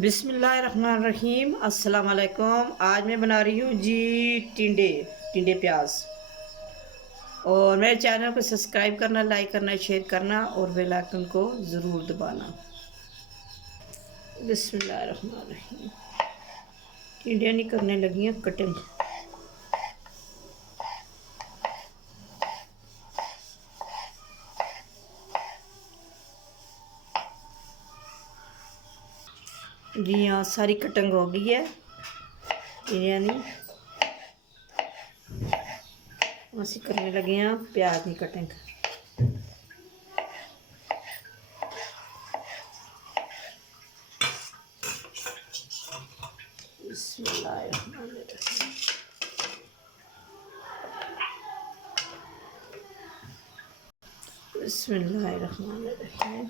बिस्मिल्लाहिर्रहमानिर्रहीम। अस्सलाम वालेकुम। आज मैं बना रही हूँ जी टिंडे प्याज। और मेरे चैनल को सब्सक्राइब करना, लाइक करना, शेयर करना और बेल आइकन को ज़रूर दबाना। बिस्मिल्लाहिर्रहमानिर्रहीम। टिंडे नहीं करने लगी हैं कटिंग। जी हाँ, सारी कटिंग हो गई है। यानी ਅਸੀਂ करने लगे हैं प्याज की कटिंग। बिस्मिल्लाहिर्रहमानिर्रहीम। बिस्मिल्लाहिर्रहमानिर्रहीम।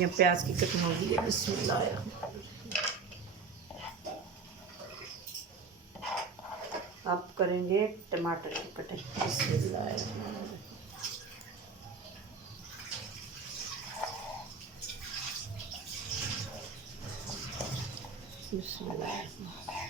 ये प्याज की कटिंग हो गई है। बिस्मिल्लाहिर्रहमानिर्रहीम। अब करेंगे टमाटर की कटिंग। बिस्मिल्लाहिर्रहमानिर्रहीम। बिस्मिल्लाहिर्रहमानिर्रहीम।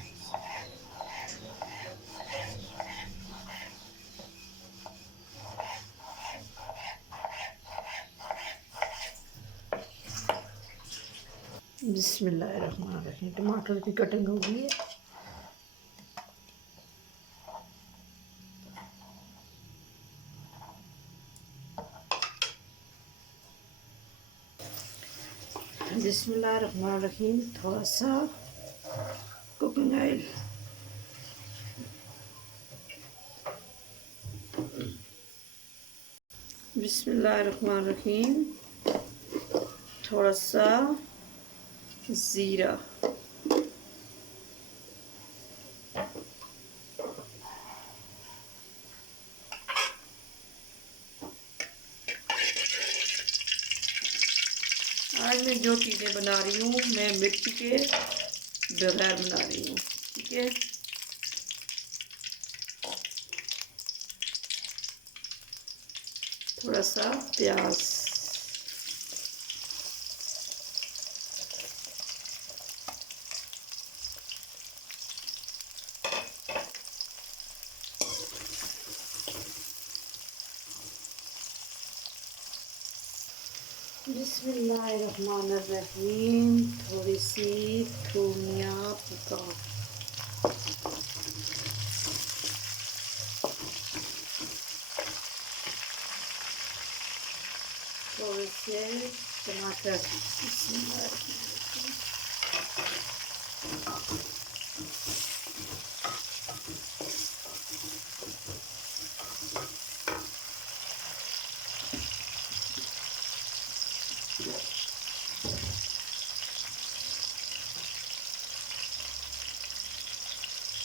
बिस्मिल्लाहिर्रहमानिर्रहीम। टमाटर की कटिंग हो गई है। बिस्मिल्लाहिर्रहमानिर्रहीम। थोड़ा सा कुकिंग ऑयल। बिस्मिल्लाहिर्रहमानिर्रहीम। थोड़ा सा ज़ीरा। आज मैं जो चीज़ें बना रही हूँ मैं मिर्ची के बगैर बना रही हूँ। ठीक है। थोड़ा सा प्याज। बिस्मिल्लाहिर्रहमानिर्रहीम। थोड़ी सी धनिया पत्ता। थोड़े से टमाटर।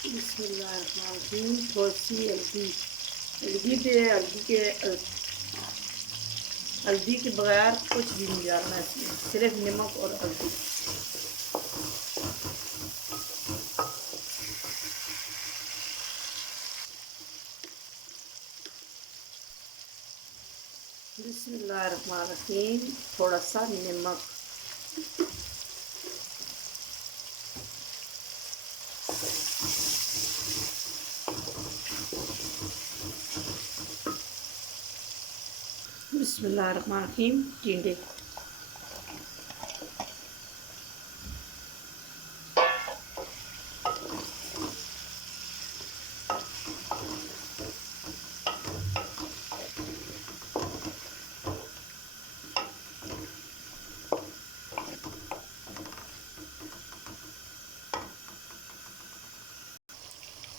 बिस्मिल्लाहिर्रहमानिर्रहीम। थोड़ी सी हल्दी। हल्दी के बगैर कुछ भी नहीं डालना इसमें, सिर्फ नमक और हल्दी। बिस्मिल्लाहिर्रहमानिर्रहीम। थोड़ा सा नमक। बिस्मिल्लाहिर्रहमानिर्रहीम। टिंडे।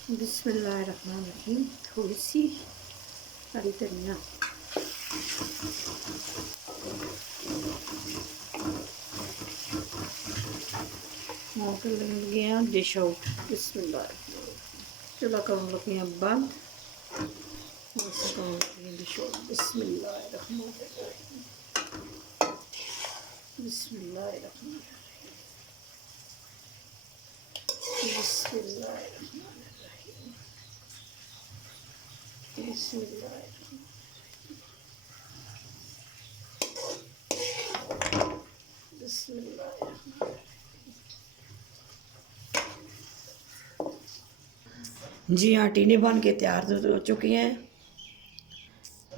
बिस्मिल्लाहिर्रहमानिर्रहीम। थोड़ी सी हरी धनिया। कर लगे हैं डिश आउट। बिस्मिल्लाहिर्रहमानिर्रहीम। चलो करने लगे हैं बंद। Dish out. बिस्मिल्लाहिर्रहमानिर्रहीम। बिस्मिल्लाहिर्रहमानिर्रहीम। बिस्मिल्लाहिर्रहमानिर्रहीम, बिस्मिल्लाहिर्रहमानिर्रहीम, बिस्मिल्लाहिर्रहमानिर्रहीम। जी हाँ, टीने बन के तैयार हो चुकी हैं।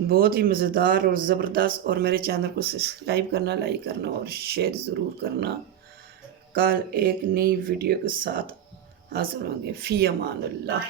बहुत ही मज़ेदार और ज़बरदस्त। और मेरे चैनल को सब्सक्राइब करना, लाइक करना और शेयर ज़रूर करना। कल एक नई वीडियो के साथ हाज़िर होंगे। फ़ी अमान अल्लाह।